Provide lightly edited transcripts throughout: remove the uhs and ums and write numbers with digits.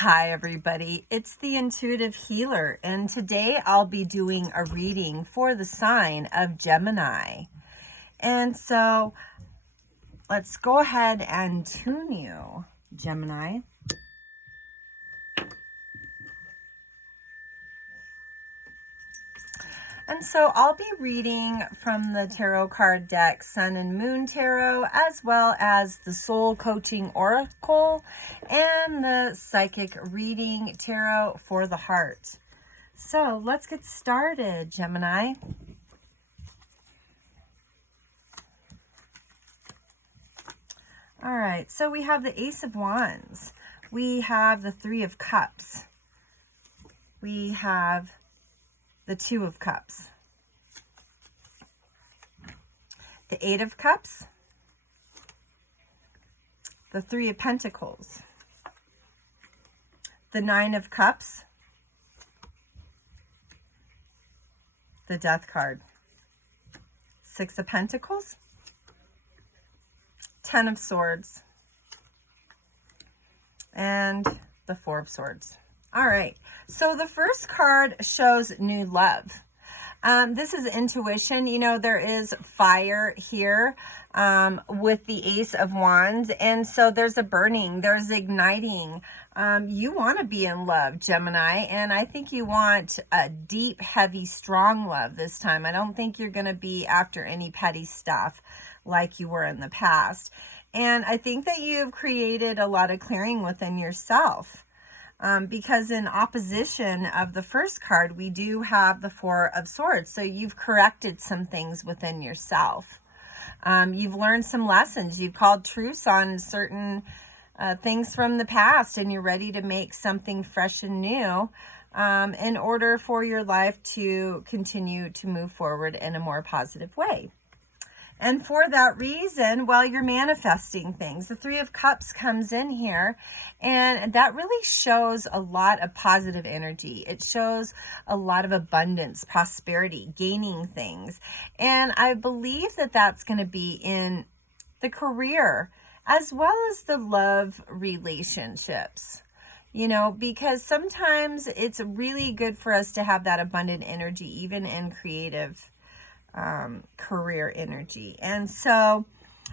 Hi everybody, it's the Intuitive Healer, and today I'll be doing a reading for the sign of Gemini. And so let's go ahead and tune you, Gemini. And so I'll be reading from the tarot card deck, Sun and Moon Tarot, as well as the Soul Coaching Oracle and the Psychic Reading Tarot for the Heart. So let's get started, Gemini. All right, so we have the Ace of Wands. We have the Three of Cups. We have the Two of Cups, the Eight of Cups, the Three of Pentacles, the Nine of Cups, the Death card, Six of Pentacles, Ten of Swords, and the Four of Swords. All right, so the first card shows new love. This is intuition. You know, there is fire here with the Ace of Wands. And so there's a burning, there's igniting. You want to be in love, Gemini. And I think you want a deep, heavy, strong love this time. I don't think you're going to be after any petty stuff like you were in the past. And I think that you've created a lot of clearing within yourself. Because in opposition of the first card, we do have the Four of Swords. So you've corrected some things within yourself. You've learned some lessons. You've called truce on certain things from the past, and you're ready to make something fresh and new in order for your life to continue to move forward in a more positive way. And for that reason, well, you're manifesting things. The Three of Cups comes in here, and that really shows a lot of positive energy. It shows a lot of abundance, prosperity, gaining things. And I believe that that's going to be in the career as well as the love relationships. You know, because sometimes it's really good for us to have that abundant energy, even in creative career energy. And so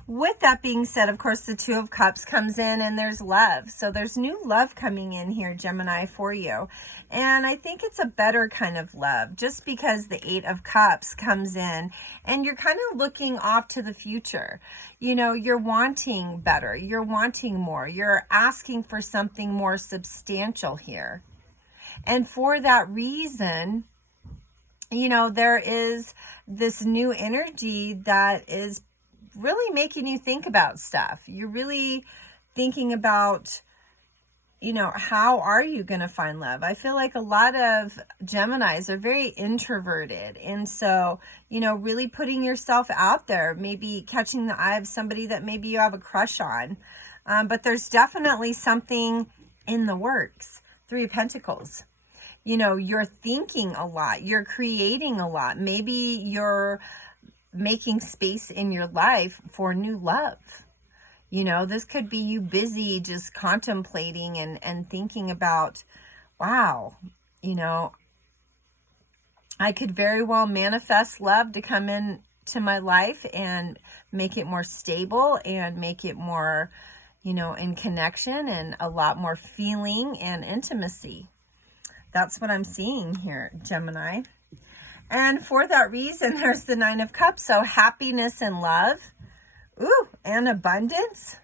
with that being said, of course, the Two of Cups comes in, and there's love. So there's new love coming in here, Gemini, for you. And I think it's a better kind of love, just because the Eight of Cups comes in and you're kind of looking off to the future. You know, you're wanting better, you're wanting more, you're asking for something more substantial here. And for that reason, you know, there is this new energy that is really making you think about stuff. You're really thinking about, you know, how are you going to find love? I feel like a lot of Geminis are very introverted. And so, you know, really putting yourself out there, maybe catching the eye of somebody that maybe you have a crush on. But there's definitely something in the works. Three of Pentacles. You know, you're thinking a lot, you're creating a lot. Maybe you're making space in your life for new love. You know, this could be you busy just contemplating and thinking about, wow, you know, I could very well manifest love to come into my life and make it more stable and make it more, you know, in connection and a lot more feeling and intimacy. That's what I'm seeing here, Gemini. And for that reason, there's the Nine of Cups. So happiness and love. Ooh, and abundance.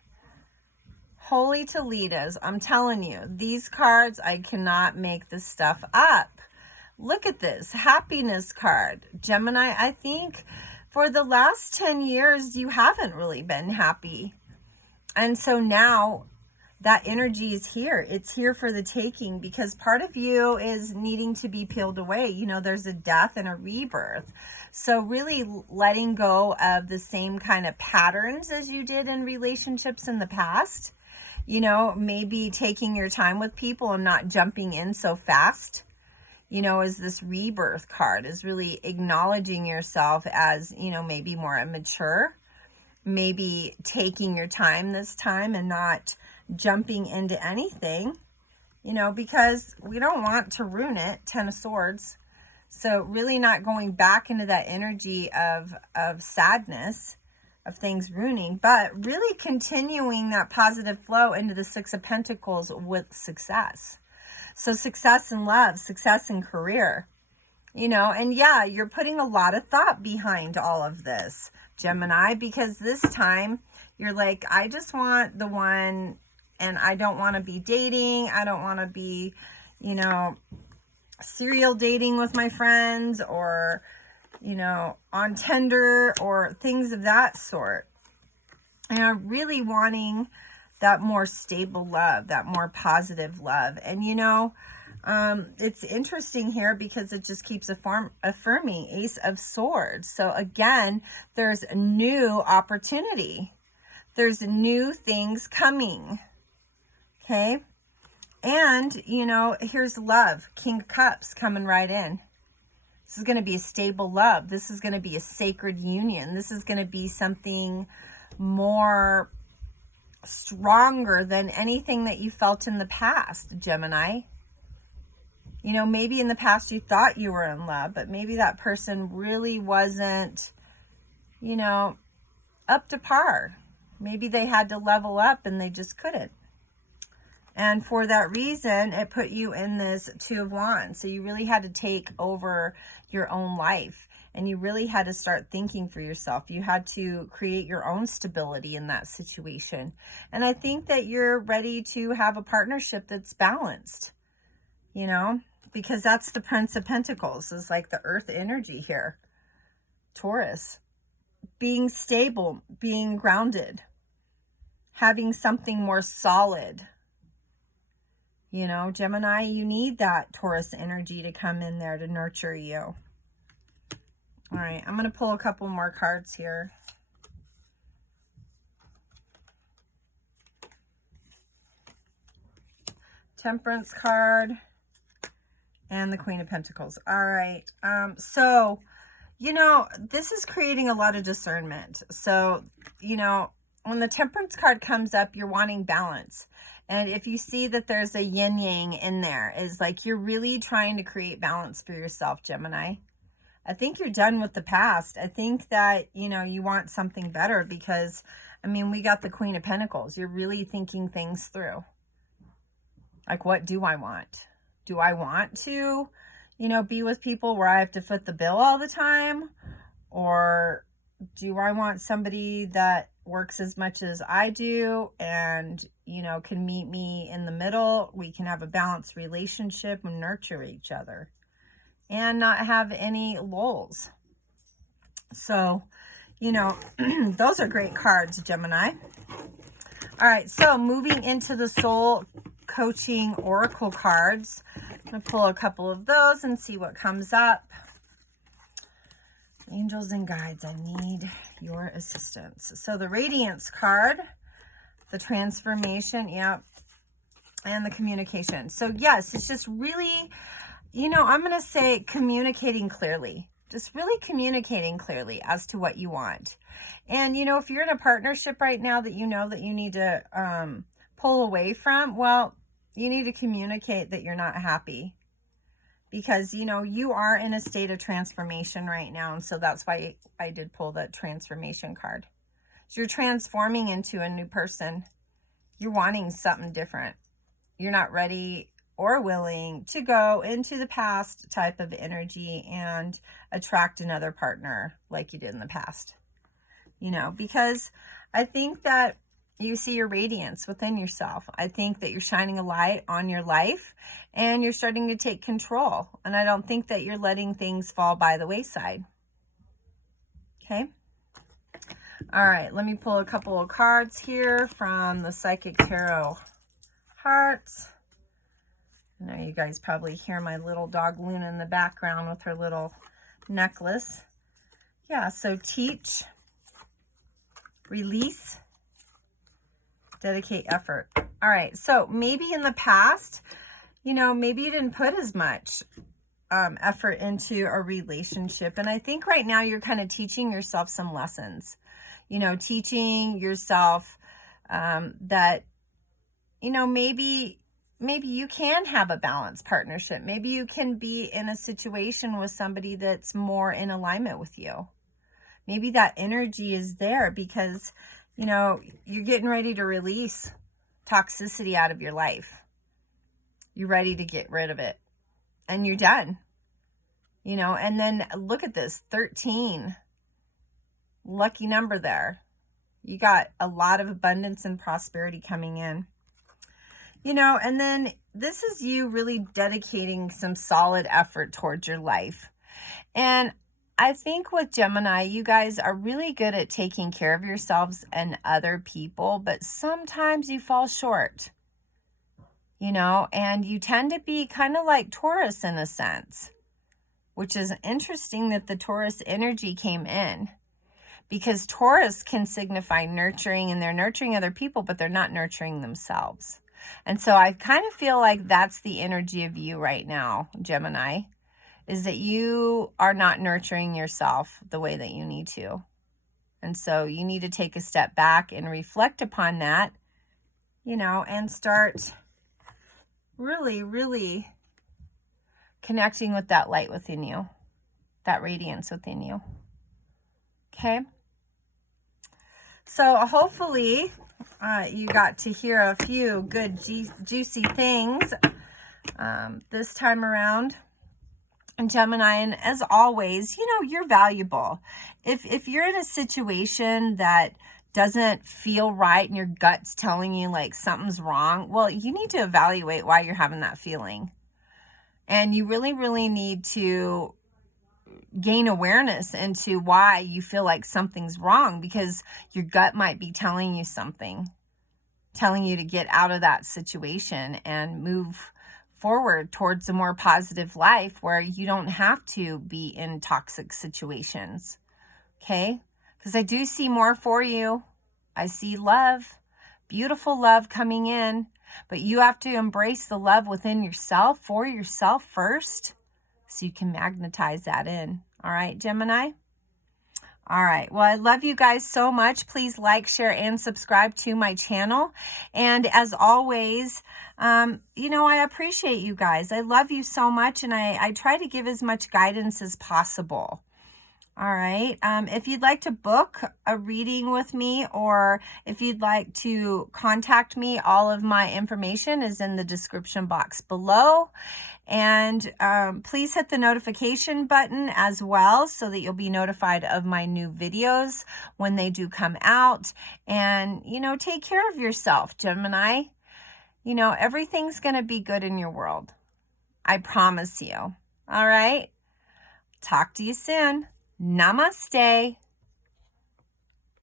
Holy Toledos. I'm telling you, these cards, I cannot make this stuff up. Look at this happiness card. Gemini, I think for the last 10 years, you haven't really been happy. And so now that energy is here. It's here for the taking, because part of you is needing to be peeled away. You know, there's a death and a rebirth. So really letting go of the same kind of patterns as you did in relationships in the past. You know, maybe taking your time with people and not jumping in so fast. You know, as this rebirth card is really acknowledging yourself as, you know, maybe more immature. Maybe taking your time this time and not jumping into anything. you know, because we don't want to ruin it. 10 of Swords. So really not going back into that energy of sadness, of things ruining, but really continuing that positive flow into the Six of Pentacles with success. So success in love, success in career, you know, and yeah, you're putting a lot of thought behind all of this, Gemini, because this time you're like, I just want the one, and I don't want to be dating. I don't want to be, you know, serial dating with my friends, or, you know, on Tinder or things of that sort. And I'm really wanting that more stable love, that more positive love. And, you know, it's interesting here because it just keeps affirming Ace of Swords. So again, there's a new opportunity. There's new things coming. Okay. And, you know, here's love. King of Cups coming right in. This is going to be a stable love. This is going to be a sacred union. This is going to be something more stronger than anything that you felt in the past, Gemini. You know, maybe in the past you thought you were in love, but maybe that person really wasn't, you know, up to par. Maybe they had to level up and they just couldn't. And for that reason, it put you in this Two of Wands. So you really had to take over your own life, and you really had to start thinking for yourself. You had to create your own stability in that situation. And I think that you're ready to have a partnership that's balanced, you know, because that's the Prince of Pentacles, is like the earth energy here. Taurus, being stable, being grounded, having something more solid. You know, Gemini, you need that Taurus energy to come in there to nurture you. All right, I'm going to pull a couple more cards here. Temperance card and the Queen of Pentacles. All right, so, you know, this is creating a lot of discernment. So, you know, when the Temperance card comes up, you're wanting balance. And if you see that there's a yin-yang in there, is like you're really trying to create balance for yourself, Gemini. I think you're done with the past. I think that, you know, you want something better because, I mean, we got the Queen of Pentacles. You're really thinking things through. Like, what do I want? Do I want to, you know, be with people where I have to foot the bill all the time? Or do I want somebody that works as much as I do and, you know, can meet me in the middle? We can have a balanced relationship and nurture each other and not have any lulls. So, you know, those are great cards, Gemini. All right, so moving into the Soul Coaching Oracle cards. I'm going to pull a couple of those and see what comes up. Angels and guides, I need your assistance. So the Radiance card, the Transformation, yep, and the Communication. So yes, it's just really, you know, I'm going to say communicating clearly. Just really communicating clearly as to what you want. And, you know, if you're in a partnership right now that you know that you need to pull away from, well, you need to communicate that you're not happy. Because, you know, you are in a state of transformation right now. And so that's why I did pull the Transformation card. So you're transforming into a new person. You're wanting something different. You're not ready or willing to go into the past type of energy and attract another partner like you did in the past. You know, because I think that you see your radiance within yourself. I think that you're shining a light on your life and you're starting to take control. And I don't think that you're letting things fall by the wayside. Okay. All right. Let me pull a couple of cards here from the Psychic Tarot Hearts. I know you guys probably hear my little dog Luna in the background with her little necklace. Yeah. So teach, release, dedicate, effort. All right. So maybe in the past, you know, maybe you didn't put as much effort into a relationship. And I think right now you're kind of teaching yourself some lessons, you know, teaching yourself that, you know, maybe maybe you can have a balanced partnership. Maybe you can be in a situation with somebody that's more in alignment with you. Maybe that energy is there because, you know, you're getting ready to release toxicity out of your life. You're ready to get rid of it and you're done, you know. And then look at this, 13, lucky number there. You got a lot of abundance and prosperity coming in, you know. And then this is you really dedicating some solid effort towards your life. And I think with Gemini, you guys are really good at taking care of yourselves and other people, but sometimes you fall short, you know, and you tend to be kind of like Taurus in a sense, which is interesting that the Taurus energy came in, because Taurus can signify nurturing, and they're nurturing other people, but they're not nurturing themselves. And so I kind of feel like that's the energy of you right now, Gemini, is that you are not nurturing yourself the way that you need to. And so you need to take a step back and reflect upon that, you know, and start really, really connecting with that light within you, that radiance within you. Okay? So hopefully you got to hear a few good, juicy things this time around. And Gemini, and as always, you know, you're valuable. If you're in a situation that doesn't feel right and your gut's telling you like something's wrong, well, you need to evaluate why you're having that feeling. And you really, really need to gain awareness into why you feel like something's wrong, because your gut might be telling you something, telling you to get out of that situation and move forward towards a more positive life where you don't have to be in toxic situations. Okay? Because I do see more for you. I see love, beautiful love coming in, but you have to embrace the love within yourself, for yourself first, so you can magnetize that in. All right, Gemini? All right. Well, I love you guys so much. Please like, share, and subscribe to my channel. And as always, you know, I appreciate you guys. I love you so much, and I try to give as much guidance as possible. All right. If you'd like to book a reading with me, or if you'd like to contact me, all of my information is in the description box below. And please hit the notification button as well, so that you'll be notified of my new videos when they do come out. And, you know, take care of yourself, Gemini. You know, everything's going to be good in your world. I promise you. All right. Talk to you soon. Namaste.